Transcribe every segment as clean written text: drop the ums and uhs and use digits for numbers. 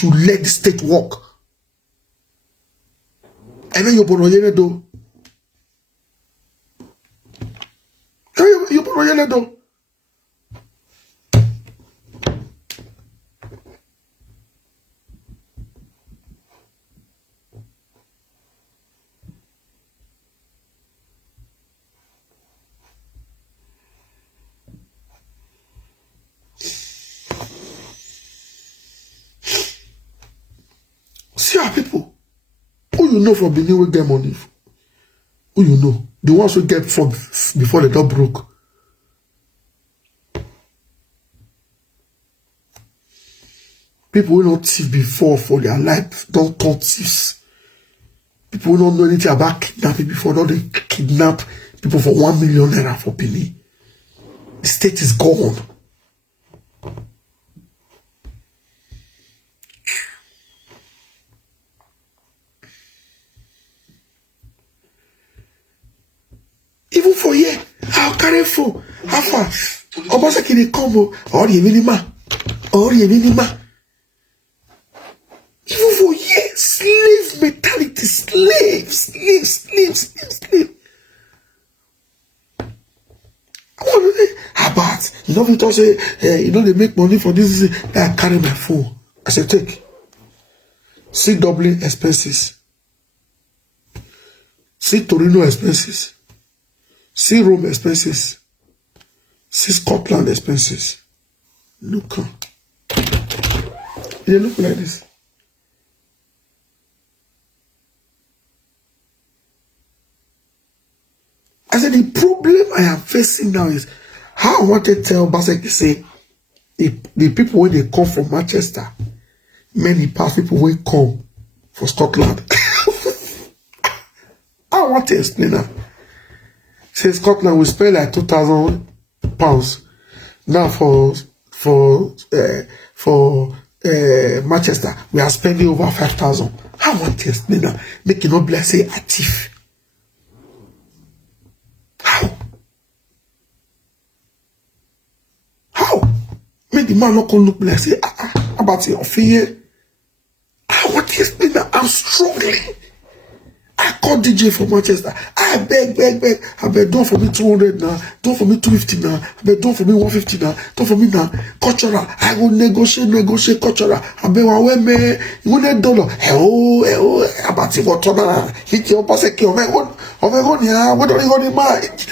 should let the state work. And then you put on your do. You put on your do. See our people. Who you know from Benin will get money? Who you know? The ones who get from before they got broke. People who not thief before for their life don't turn thieves. People who don't know anything about kidnapping before, don't they kidnap people for 1 million naira for Benin. The state is gone. Even for here, I'll carry for how far? Obaseki they come or the minima. Or the minima. Even for here, slave mentality, slave. About you know it also you know they make money for this. I carry my phone. I said take. See Dublin expenses. See Torino expenses. See Rome expenses. See Scotland expenses. Look. They look like this. I said the problem I am facing now is how I want to tell Basek to say the people when they come from Manchester, many past people will come for Scotland. I want to explain that. Say Scotland will spend like £2,000 now for Manchester. We are spending over 5,000. I want to explain that. Make it not be like say a thief. How? Make the man not come look like say about your fear. I want to explain that I'm struggling. I call DJ for Manchester. I beg. I beg, don't for me 200 now. Don't for me 250 now. I beg, don't for me 150 now. Don't for me now. Cultural. I will negotiate cultural. I beg, me. You want $1. Hello. About it, what on? Hit your boss, okay. What are you going to mind?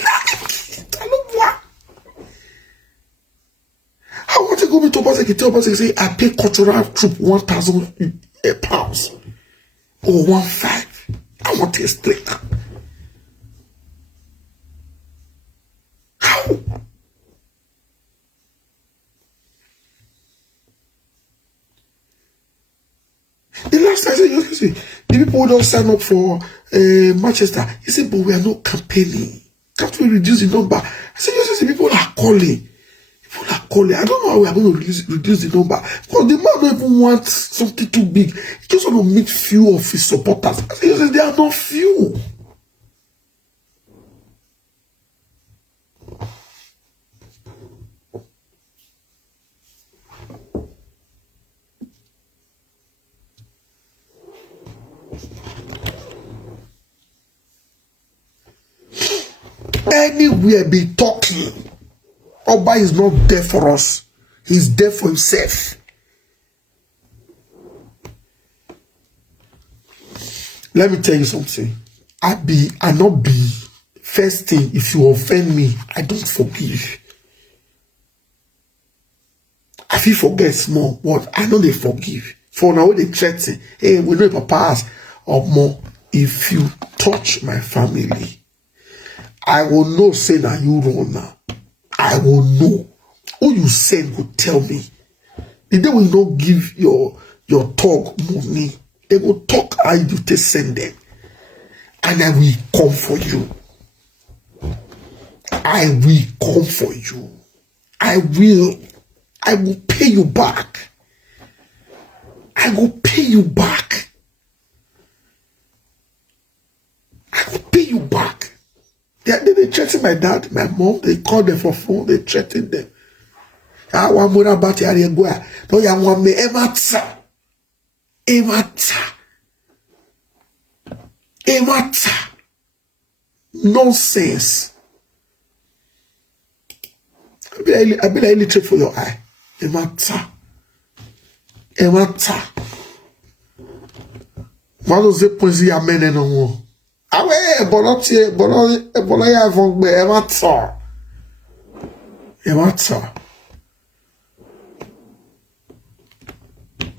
I want to go to boss, tell boss, say, I pay cultural troop £1,000 or 1,500. I want to explain that. How? The last time I said, you see, the people who don't sign up for Manchester, he said, but we are not campaigning. Can't we reduce the number? I said, you see, people are calling. I don't know how we are going to reduce the number. Because the man don't even want something too big. He just want to meet few of his supporters. I said, they are not few. Anywhere be talking. Oba is not there for us. He's there for himself. Let me tell you something. I not be. First thing, if you offend me, I don't forgive. I feel forget small, but I know they forgive. For now, they threaten. Hey, we know papa's or more. If you touch my family, I will know say that you run now. I will know. Who you send will tell me. The day we don't give your talk money, they will talk how you to send them. And I will come for you. I will come for you. I will pay you back. I will pay you back. I will pay you back. They threaten my dad, my mom. They call them for phone. They threaten them. I want more about your go. No, you want me ever. A matter. A matter. Nonsense. I be like illiterate for your eye. A matter. A matter. What does the poesy a men no more? Away, but I have on a matter. A matter.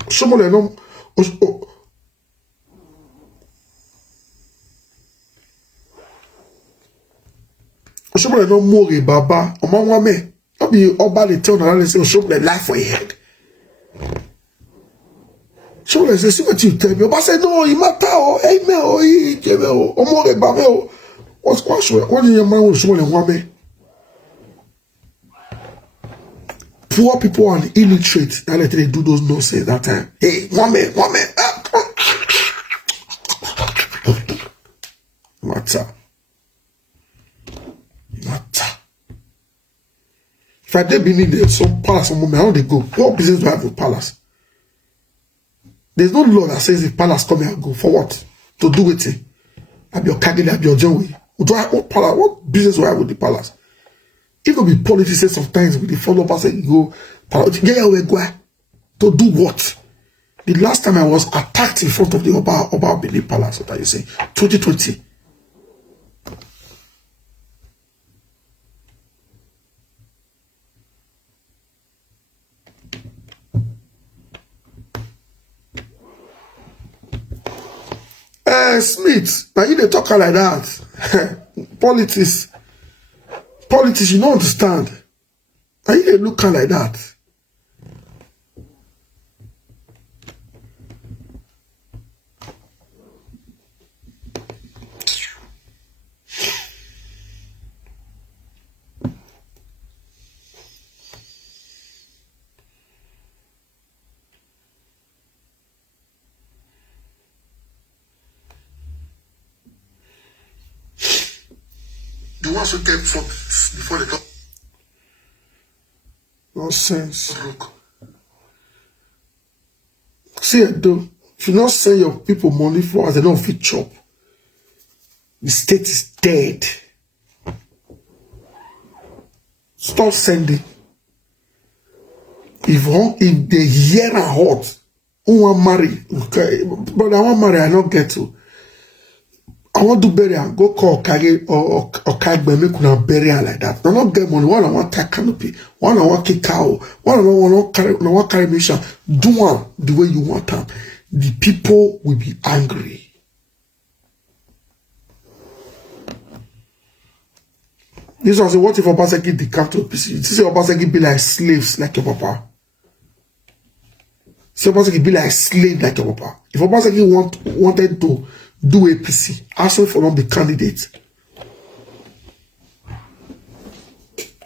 Somebody no. Somebody no more baba. Omo me. Not be oba the tell na say somebody life for your head. Somebody say see what you tell me. Oba say no, it matter. Oh, amen. Oh, jeme. Oh, omo baba. Oh, what's what in your mind with somebody want me? Poor people and illiterate. Now let they do those nonsense that time. Hey, woman. Matter. If I did Benin, there's some palace on moment, how they go? What business do I have with palace? There's no law that says if palace come here and go. For what? To do with it. I'll be your Kagili, I'll be your John. What business do I have with the palace? It could be politics sometimes with the follow up and go, to do what? The last time I was attacked in front of the Oba Benin Palace, what are you saying? 2020. Smith, now you dey talk like that. Politics, you don't understand. Now you dey look like that. The ones who get for before they talk. Nonsense. Look. See, though, if you not send your people money for us, they don't fit chop. The state is dead. Stop sending. If they hear and hot, who want marry? Okay, but I want marry, I not get to. I want to bury and go call Kage or Kagbe make una bury like that. They not get money. One I want take canopy. One I want kick cow. One I want carry mission. Do one the way you want them. The people will be angry. This was what if Obaseki decamp to PC? This is Obaseki be like slaves like your papa. So Obaseki be like slave like your papa. If Obaseki wanted to do APC, asking for not the candidate.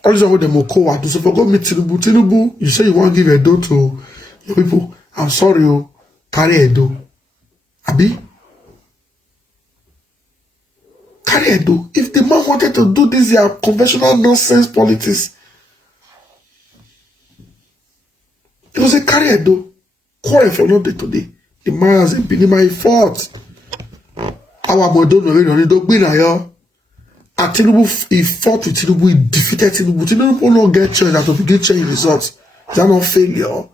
All this what the Mokowa do. So for go meet Tinubu, you say you want to give a do to your people. I'm sorry, oh, carry a do. Abi? Carry a do. If the man wanted to do this, conventional nonsense politics, it was a carry a do. Quarrel for no day today. The man has been my fault. Our model don't be now. Tinubu, he fought with Tinubu, he defeated Tinubu. Tinubu will not get change that will get change results. Is that not failure?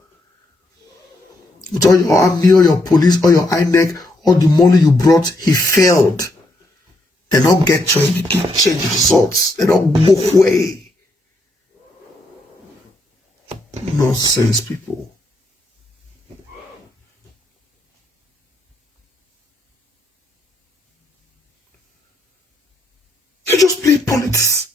With all your army, or your police, or your INEC, all the money you brought, he failed. They don't get change, they get change results. They don't move away. Nonsense, people. You just play politics.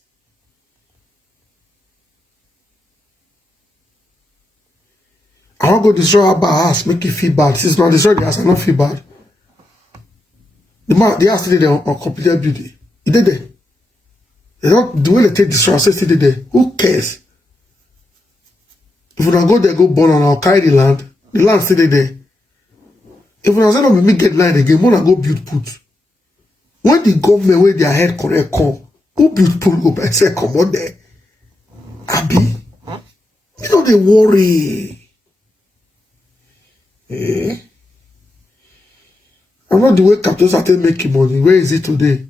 I want to go destroy our house, make it feel bad. This is not destroy the house, I not feel bad. The house still there on completed beauty. It did there. They don't the way they take destroy house still there. Who cares? If we don't go there, go burn or carry the land still there. If we don't say no, we get land again, we go build put. When the government where their head correct come, who build pull go by say come on there? Abi, you know they worry. I'm not the way Captain started making money. Where is it today?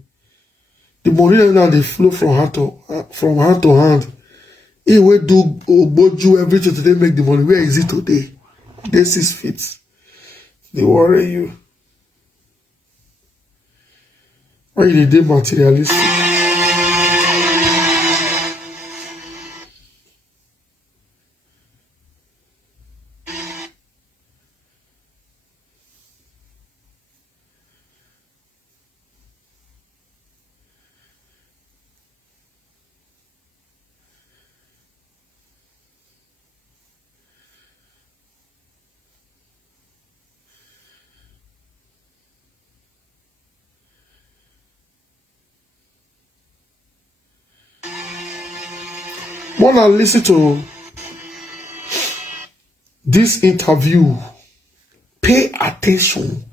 The money now they flow from hand to hand. He will do Oboju everything today make the money. Where is it today? This is fit. They worry you. Why you did materialistic? When I listen to this interview, pay attention.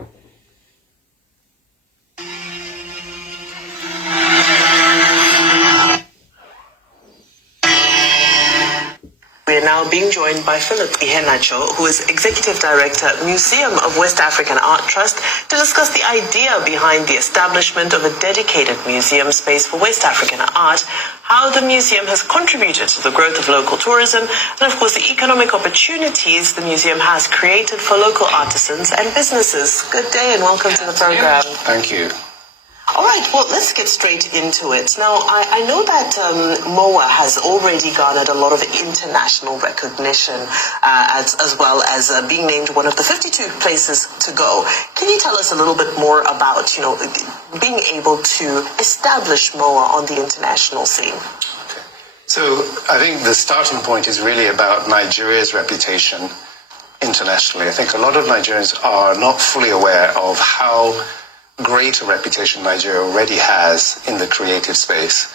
We are now being joined by Philip Iheanacho, who is Executive Director, Museum of West African Art Trust, to discuss the idea behind the establishment of a dedicated museum space for West African art, how the museum has contributed to the growth of local tourism, and of course the economic opportunities the museum has created for local artisans and businesses. Good day and welcome to the program. Thank you. All right, well, let's get straight into it. Now, I know that MOA has already garnered a lot of international recognition, as well as being named one of the 52 places to go. Can you tell us a little bit more about, being able to establish MOA on the international scene? So I think the starting point is really about Nigeria's reputation internationally. I think a lot of Nigerians are not fully aware of how great a reputation Nigeria already has in the creative space.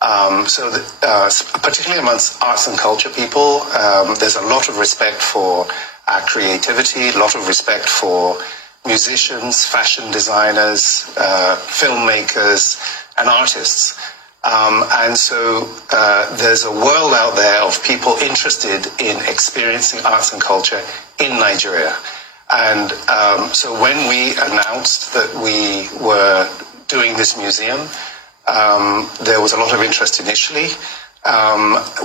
Particularly amongst arts and culture people, there's a lot of respect for our creativity, a lot of respect for musicians, fashion designers, filmmakers, and artists. There's a world out there of people interested in experiencing arts and culture in Nigeria. And so when we announced that we were doing this museum, there was a lot of interest initially,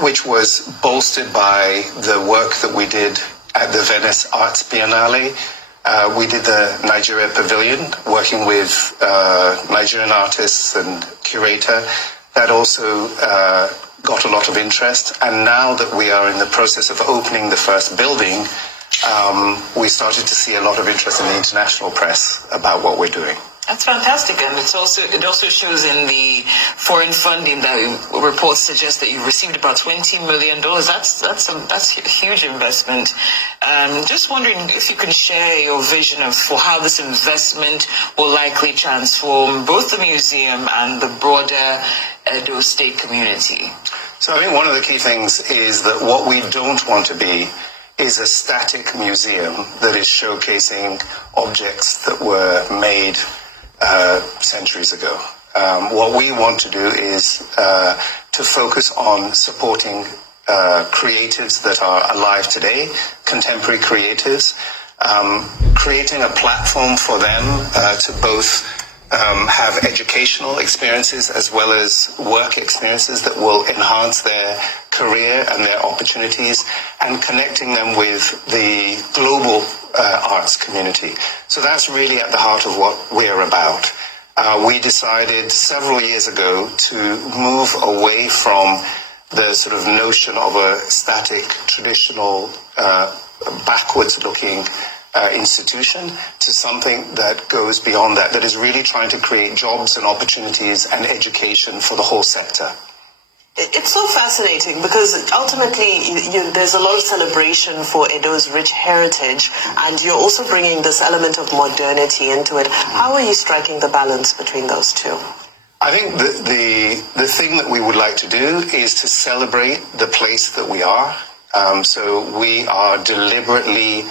which was bolstered by the work that we did at the Venice Arts Biennale. We did the Nigeria Pavilion, working with Nigerian artists and curator. That also got a lot of interest. And now that we are in the process of opening the first building, we started to see a lot of interest in the international press about what we're doing. That's fantastic, and it also shows in the foreign funding that reports suggest that you've received about $20 million. That's a huge investment. Just wondering if you can share your vision for how this investment will likely transform both the museum and the broader Edo State community. So I think one of the key things is that what we don't want to be is a static museum that is showcasing objects that were made centuries ago. What we want to do is to focus on supporting creatives that are alive today, contemporary creatives, creating a platform for them to both have educational experiences as well as work experiences that will enhance their career and their opportunities, and connecting them with the global arts community. So that's really at the heart of what we're about. We decided several years ago to move away from the sort of notion of a static, traditional, backwards-looking institution to something that goes beyond that is really trying to create jobs and opportunities and education for the whole sector. It's so fascinating because ultimately there's a lot of celebration for Edo's rich heritage, and you're also bringing this element of modernity into it. How are you striking the balance between those two? I think the thing that we would like to do is to celebrate the place that we are. So we are deliberately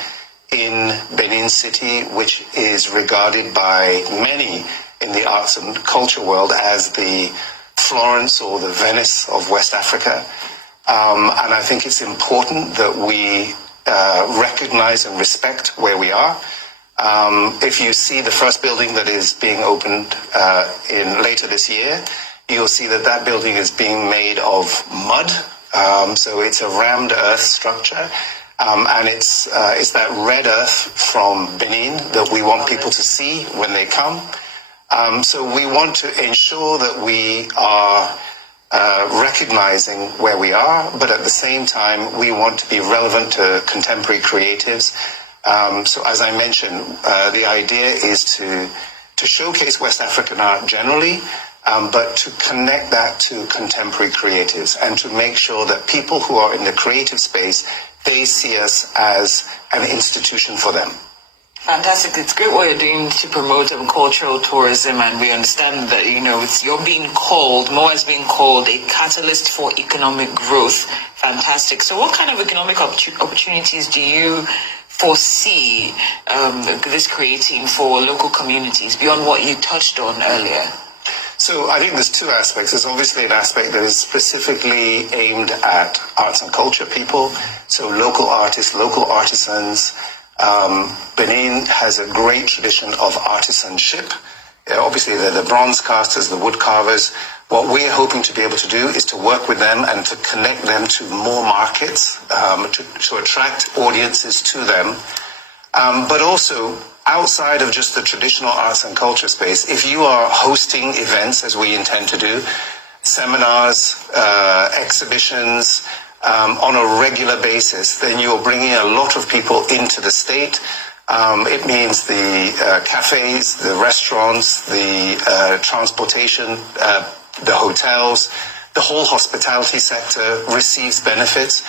in Benin City, which is regarded by many in the arts and culture world as the Florence or the Venice of West Africa. And I think it's important that we recognize and respect where we are. If you see the first building that is being opened in later this year, you'll see that that building is being made of mud. So it's a rammed earth structure. And it's that red earth from Benin that we want people to see when they come. So we want to ensure that we are recognizing where we are, but at the same time, we want to be relevant to contemporary creatives. So as I mentioned, the idea is to showcase West African art generally, but to connect that to contemporary creatives and to make sure that people who are in the creative space, they see us as an institution for them. Fantastic. It's great what you're doing to promote cultural tourism, and we understand that, you're being called, MOA is being called a catalyst for economic growth. Fantastic. So what kind of economic opportunities do you foresee this creating for local communities beyond what you touched on earlier? So I think there's two aspects. There's obviously an aspect that is specifically aimed at arts and culture people, so local artists, local artisans. Benin has a great tradition of artisanship. Obviously, they're the bronze casters, the wood carvers. What we're hoping to be able to do is to work with them and to connect them to more markets, to attract audiences to them. But also, outside of just the traditional arts and culture space, if you are hosting events, as we intend to do, seminars, exhibitions, on a regular basis, then you're bringing a lot of people into the state. It means the cafes, the restaurants, the transportation, the hotels, the whole hospitality sector receives benefits.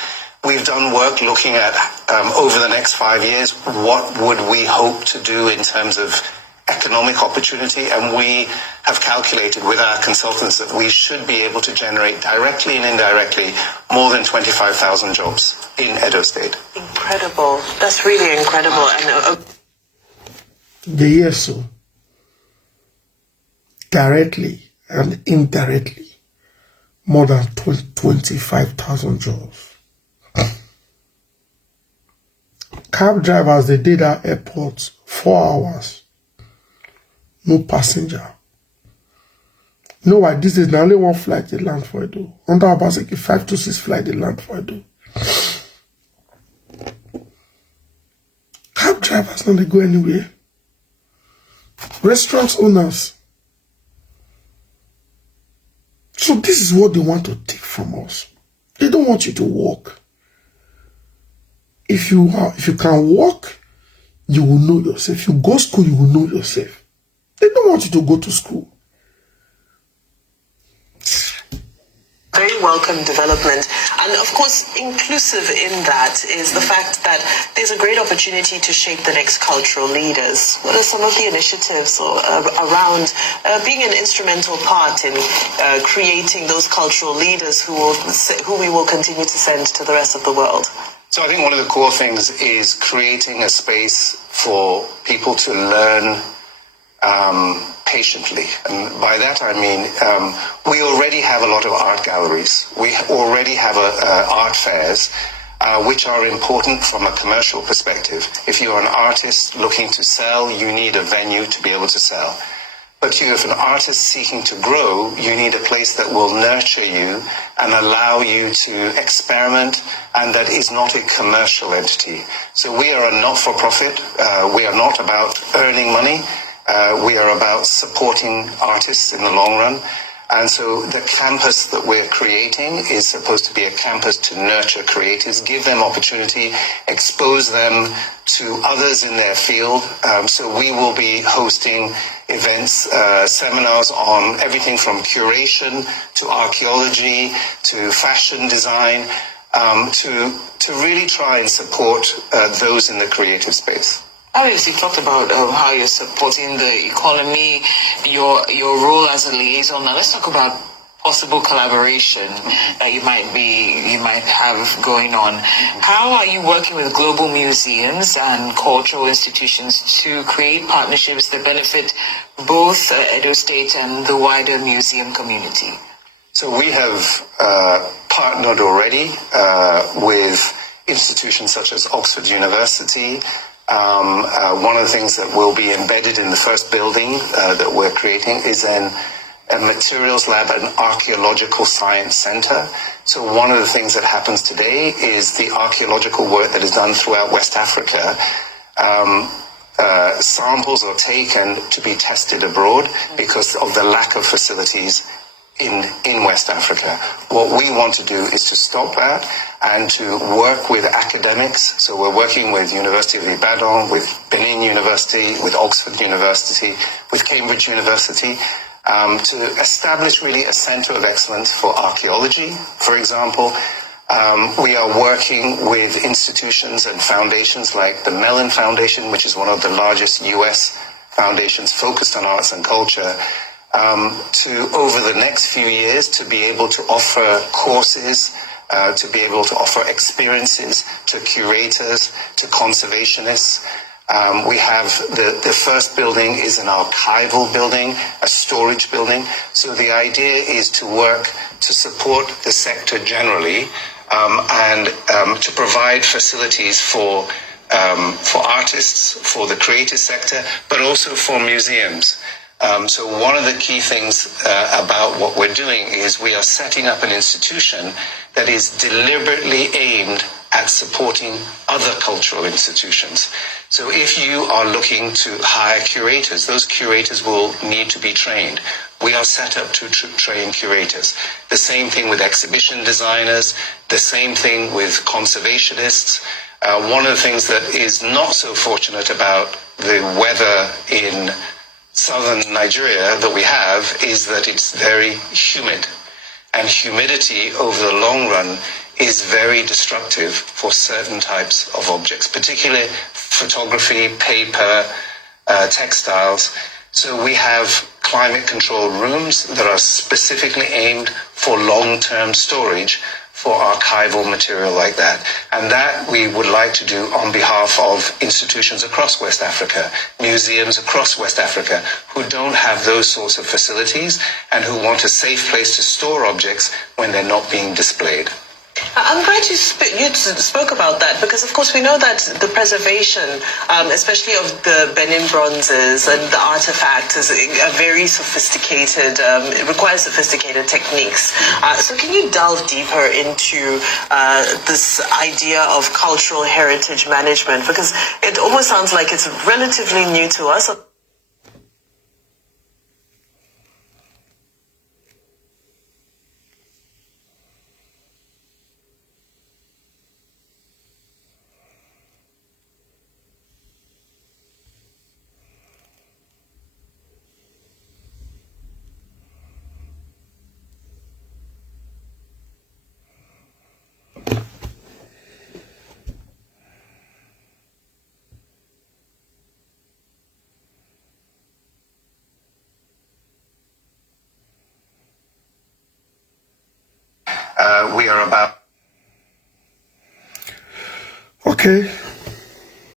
We've done work looking at, over the next 5 years, what would we hope to do in terms of economic opportunity, and we have calculated with our consultants that we should be able to generate directly and indirectly more than 25,000 jobs in Edo State. Incredible. That's really incredible. And The year so, directly and indirectly, more than 25,000 jobs. Cab drivers, they did at airports 4 hours. No passenger. You know why? This is only one flight they land for Edo. Under Obaseki, 5 to 6 flight they land for Edo. Cab drivers don't they go anywhere. Restaurant owners. So this is what they want to take from us. They don't want you to work. If you can work, you will know yourself. If you go to school, you will know yourself. They don't want you to go to school. very welcome development. And of course, inclusive in that is the fact that there's a great opportunity to shape the next cultural leaders. What are some of the initiatives around being an instrumental part in creating those cultural leaders who we will continue to send to the rest of the world? So I think one of the core things is creating a space for people to learn patiently. And by that I mean we already have a lot of art galleries. We already have art fairs, which are important from a commercial perspective. If you're an artist looking to sell, you need a venue to be able to sell. But if an artist seeking to grow, you need a place that will nurture you and allow you to experiment, and that is not a commercial entity. So we are a not-for-profit. We are not about earning money. We are about supporting artists in the long run. And so the campus that we're creating is supposed to be a campus to nurture creatives, give them opportunity, expose them to others in their field. So we will be hosting events, seminars on everything from curation to archaeology to fashion design, to really try and support those in the creative space. Alex, you talked about how you're supporting the economy, your role as a liaison. Now let's talk about possible collaboration that you might have going on. How are you working with global museums and cultural institutions to create partnerships that benefit both Edo State and the wider museum community? So we have partnered already with institutions such as Oxford University, One of the things that will be embedded in the first building that we're creating is a materials lab and archaeological science center. So one of the things that happens today is the archaeological work that is done throughout West Africa. Samples are taken to be tested abroad because of the lack of facilities in West Africa. What we want to do is to stop that and to work with academics. So we're working with University of Ibadan, with Benin University, with Oxford University, with Cambridge University, to establish really a center of excellence for archaeology, for example. We are working with institutions and foundations like the Mellon Foundation, which is one of the largest US foundations focused on arts and culture, to, over the next few years, to be able to offer courses, to be able to offer experiences to curators, to conservationists. We have the first building is an archival building, a storage building. So the idea is to work to support the sector generally, and to provide facilities for artists, for the creative sector, but also for museums. So one of the key things about what we're doing is we are setting up an institution that is deliberately aimed at supporting other cultural institutions. So if you are looking to hire curators, those curators will need to be trained. We are set up to train curators. The same thing with exhibition designers, the same thing with conservationists. One of the things that is not so fortunate about the weather in southern Nigeria that we have is that it's very humid. And humidity over the long run is very destructive for certain types of objects, particularly photography, paper, textiles. So we have climate control rooms that are specifically aimed for long-term storage for archival material like that. And that we would like to do on behalf of institutions across West Africa, museums across West Africa, who don't have those sorts of facilities and who want a safe place to store objects when they're not being displayed. I'm glad you spoke about that, because of course we know that the preservation, especially of the Benin bronzes and the artifacts, is a very sophisticated, it requires sophisticated techniques. So can you delve deeper into this idea of cultural heritage management? Because it almost sounds like it's relatively new to us. We are about... Okay.